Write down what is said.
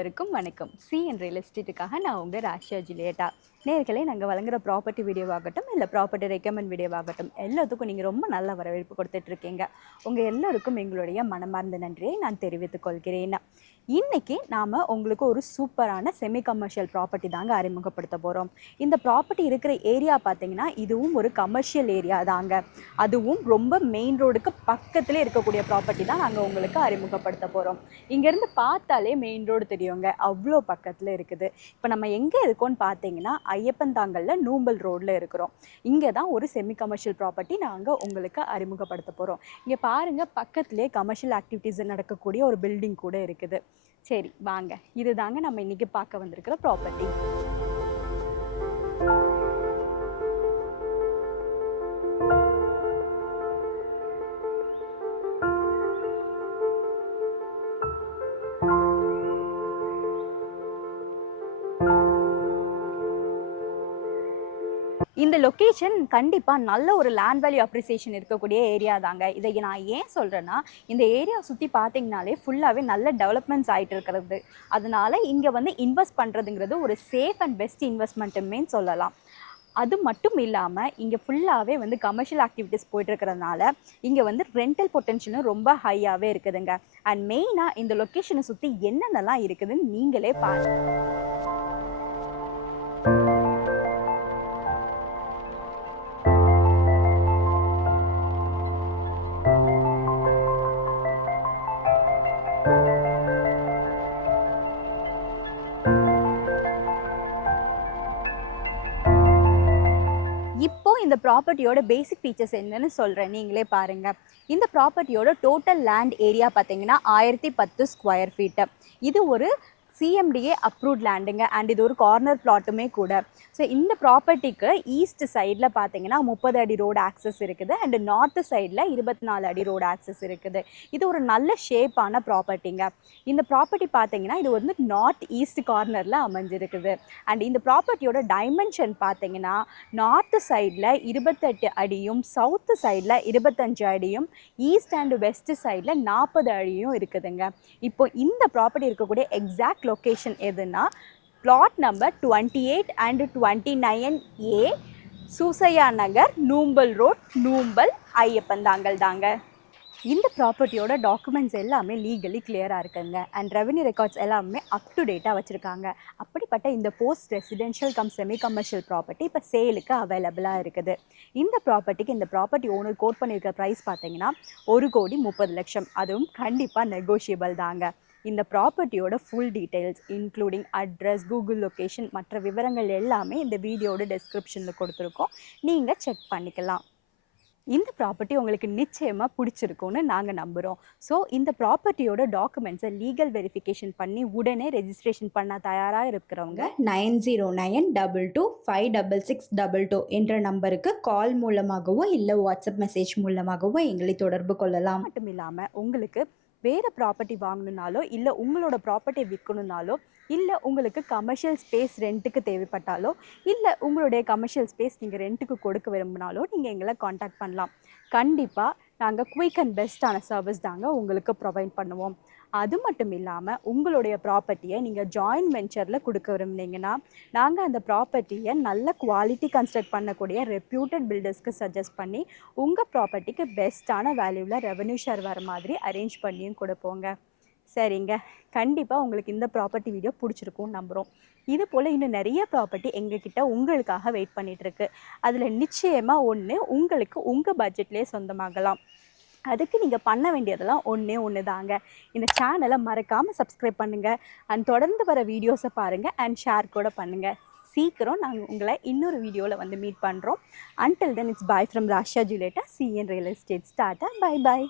அனைவருக்கும் வணக்கம். CN real எஸ்டேட்டுக்காக நான் உங்கள் ராஷியா ஜூலியட்டா. நேர்களே, நாங்கள் வழங்குகிற ப்ராப்பர்ட்டி வீடியோவாகட்டும் இல்லை ப்ராப்பர்ட்டி ரெக்கமெண்ட் வீடியோவாகட்டும் எல்லாத்துக்கும் நீங்கள் ரொம்ப நல்ல வரவேற்பு கொடுத்துட்ருக்கீங்க. உங்கள் எல்லோருக்கும் எங்களுடைய மனமார்ந்த நன்றியை நான் தெரிவித்துக் கொள்கிறேன். இன்றைக்கி நாம் உங்களுக்கு ஒரு சூப்பரான செமி கமர்ஷியல் ப்ராப்பர்ட்டி தாங்க அறிமுகப்படுத்த போகிறோம். இந்த ப்ராப்பர்ட்டி இருக்கிற ஏரியா பார்த்திங்கன்னா இதுவும் ஒரு கமர்ஷியல் ஏரியா தாங்க. அதுவும் ரொம்ப மெயின் ரோடுக்கு பக்கத்தில் இருக்கக்கூடிய ப்ராப்பர்ட்டி தான் நாங்கள் உங்களுக்கு அறிமுகப்படுத்த போகிறோம். இங்கேருந்து பார்த்தாலே மெயின் ரோடு தெரியுங்க, அவ்வளோ பக்கத்தில் இருக்குது. இப்போ நம்ம எங்கே இருக்கோன்னு பார்த்தீங்கன்னா ஐயப்பந்தாங்கல்ல நூம்பல் ரோடில் இருக்கிறோம். இங்கே தான் ஒரு செமி கமர்ஷியல் ப்ராப்பர்ட்டி நாங்கள் உங்களுக்கு அறிமுகப்படுத்த போகிறோம். இங்கே பாருங்கள், பக்கத்துலேயே கமர்ஷியல் ஆக்டிவிட்டீஸ் நடக்கக்கூடிய ஒரு பில்டிங் கூட இருக்குது. சரி வாங்க, இதுதாங்க நம்ம இன்னைக்கு பார்க்க வந்திருக்கிற ப்ராப்பர்ட்டி. இந்த லொக்கேஷன் கண்டிப்பாக நல்ல ஒரு லேண்ட் வேல்யூ அப்ரிசியேஷன் இருக்கக்கூடிய ஏரியா தாங்க. இதை நான் ஏன் சொல்கிறேன்னா, இந்த ஏரியா சுற்றி பார்த்தீங்கனாலே ஃபுல்லாகவே நல்ல டெவலப்மெண்ட்ஸ் ஆகிட்டு இருக்கிறது. அதனால் இங்கே வந்து இன்வெஸ்ட் பண்ணுறதுங்கிறது ஒரு சேஃப் அண்ட் பெஸ்ட் இன்வெஸ்ட்மெண்ட்டுமே சொல்லலாம். அது மட்டும் இல்லாமல் இங்கே ஃபுல்லாகவே வந்து கமர்ஷியல் ஆக்டிவிட்டீஸ் போயிட்டுருக்கிறதுனால இங்கே வந்து ரெண்டல் பொட்டென்ஷியலும் ரொம்ப ஹையாகவே இருக்குதுங்க. அண்ட் மெயினாக இந்த லொக்கேஷனை சுற்றி என்னென்னலாம் இருக்குதுன்னு நீங்களே பாருங்கள். இப்போ இந்த ப்ராப்பர்ட்டியோட பேசிக் ஃபீச்சர்ஸ் என்னன்னு சொல்கிறேன், நீங்களே பாருங்கள். இந்த ப்ராப்பர்ட்டியோட டோட்டல் லேண்ட் ஏரியா பார்த்தீங்கன்னா 1010 ஸ்கொயர் ஃபீட்டு. இது ஒரு சிஎம்டிஏ அப்ரூவ்ட் லேண்டுங்க. அண்ட் இது ஒரு கார்னர் பிளாட்டுமே கூட. ஸோ இந்த ப்ராப்பர்ட்டிக்கு ஈஸ்ட் சைடில் பார்த்தீங்கன்னா 30 அடி ரோடு ஆக்சஸ் இருக்குது. அண்டு நார்த்து சைடில் 24 அடி ரோடு ஆக்சஸ் இருக்குது. இது ஒரு நல்ல ஷேப்பான ப்ராப்பர்ட்டிங்க. இந்த ப்ராப்பர்ட்டி பார்த்தீங்கன்னா இது வந்து நார்த் ஈஸ்ட் கார்னரில் அமைஞ்சிருக்குது. அண்ட் இந்த ப்ராப்பர்ட்டியோட டைமென்ஷன் பார்த்தீங்கன்னா நார்த்து சைடில் 28 அடியும், சவுத்து சைடில் 25 அடியும், ஈஸ்ட் அண்டு வெஸ்ட் சைடில் 40 அடியும் இருக்குதுங்க. இப்போ இந்த ப்ராப்பர்ட்டி இருக்கக்கூடிய எக்ஸாக்ட் லொக்கேஷன் எதுனா plot number 28 and 29A, Soosaiya Nagar, Noombal road, Noombal, Iyyappanthangal தாங்க. இந்த ப்ராப்பர்ட்டியோட டாக்குமெண்ட்ஸ் எல்லாமே லீகலி கிளியராக இருக்குங்க. அண்ட் ரெவன்யூ ரெக்கார்ட்ஸ் எல்லாமே அப் டு டேட்டாக வச்சுருக்காங்க. அப்படிப்பட்ட இந்த post residential cum semi commercial property இப்போ சேலுக்கு அவைலபிளாக இருக்குது. இந்த ப்ராப்பர்ட்டி ஓனர் கோட் பண்ணியிருக்க ப்ரைஸ் பார்த்தீங்கன்னா 1,30,00,000. அதுவும் கண்டிப்பாக நெகோஷியபிள் தாங்க. இந்த ப்ராப்பர்ட்டியோட full details including address, Google location, மற்ற விவரங்கள் எல்லாமே இந்த வீடியோட டெஸ்கிரிப்ஷனில் கொடுத்துருக்கோம். நீங்கள் செக் பண்ணிக்கலாம். இந்த ப்ராப்பர்ட்டி உங்களுக்கு நிச்சயமாக பிடிச்சிருக்கும்னு நாங்கள் நம்புகிறோம். ஸோ இந்த ப்ராப்பர்ட்டியோட டாக்குமெண்ட்ஸை லீகல் வெரிஃபிகேஷன் பண்ணி உடனே ரெஜிஸ்ட்ரேஷன் பண்ண தயாராக இருக்கிறவங்க 9092256622 என்ற நம்பருக்கு கால் மூலமாகவோ இல்லை வாட்ஸ்அப் மெசேஜ் மூலமாகவோ எங்களை தொடர்பு கொள்ளலாம். மட்டும் இல்லாமல் உங்களுக்கு வேறு ப்ராப்பர்ட்டி வாங்கணுன்னாலோ இல்லை உங்களோட ப்ராப்பர்ட்டி விற்கணுன்னாலோ இல்லை உங்களுக்கு கமர்ஷியல் ஸ்பேஸ் ரெண்ட்டுக்கு தேவைப்பட்டாலோ இல்லை உங்களுடைய கமர்ஷியல் ஸ்பேஸ் நீங்கள் ரெண்ட்டுக்கு கொடுக்க விரும்பினாலோ நீங்கள் எங்களை காண்டாக்ட் பண்ணலாம். கண்டிப்பாக நாங்கள் குயிக் அண்ட் பெஸ்ட்டான சர்வீஸ் தாங்க உங்களுக்கு ப்ரொவைட் பண்ணுவோம். அது மட்டும் இல்லாமல் உங்களுடைய ப்ராப்பர்ட்டியை நீங்கள் ஜாயின்ட் வெஞ்சரில் கொடுக்க விரும்புனீங்கன்னா நாங்கள் அந்த ப்ராப்பர்ட்டியை நல்ல குவாலிட்டி கன்ஸ்ட்ரக்ட் பண்ணக்கூடிய ரெப்யூட்டட் பில்டர்ஸ்க்கு சஜஸ்ட் பண்ணி உங்கள் ப்ராப்பர்ட்டிக்கு பெஸ்ட்டான வேல்யூவில் ரெவன்யூ ஷேர் வர மாதிரி அரேஞ்ச் பண்ணியும் கொடுப்போங்க. சரிங்க, கண்டிப்பாக உங்களுக்கு இந்த ப்ராப்பர்ட்டி வீடியோ பிடிச்சிருக்கும்னு நம்புகிறோம். இது போல் இன்னும் நிறைய ப்ராப்பர்ட்டி எங்ககிட்ட உங்களுக்காக வெயிட் பண்ணிகிட்ருக்கு. அதில் நிச்சயமாக ஒன்று உங்களுக்கு உங்கள் பட்ஜெட்லேயே சொந்தமாகலாம். அதுக்கு நீங்கள் பண்ண வேண்டியதெல்லாம் ஒன்று தாங்க. இந்த சேனலை மறக்காமல் சப்ஸ்கிரைப் பண்ணுங்கள். அண்ட் தொடர்ந்து வர வீடியோஸை பாருங்கள் அண்ட் ஷேர் கூட பண்ணுங்கள். சீக்கிரம் நாங்கள் உங்களை இன்னொரு வீடியோவில் வந்து மீட் பண்ணுறோம். Until then it's bye from Rashiya Julietta, CN real estate. Tata, bye bye.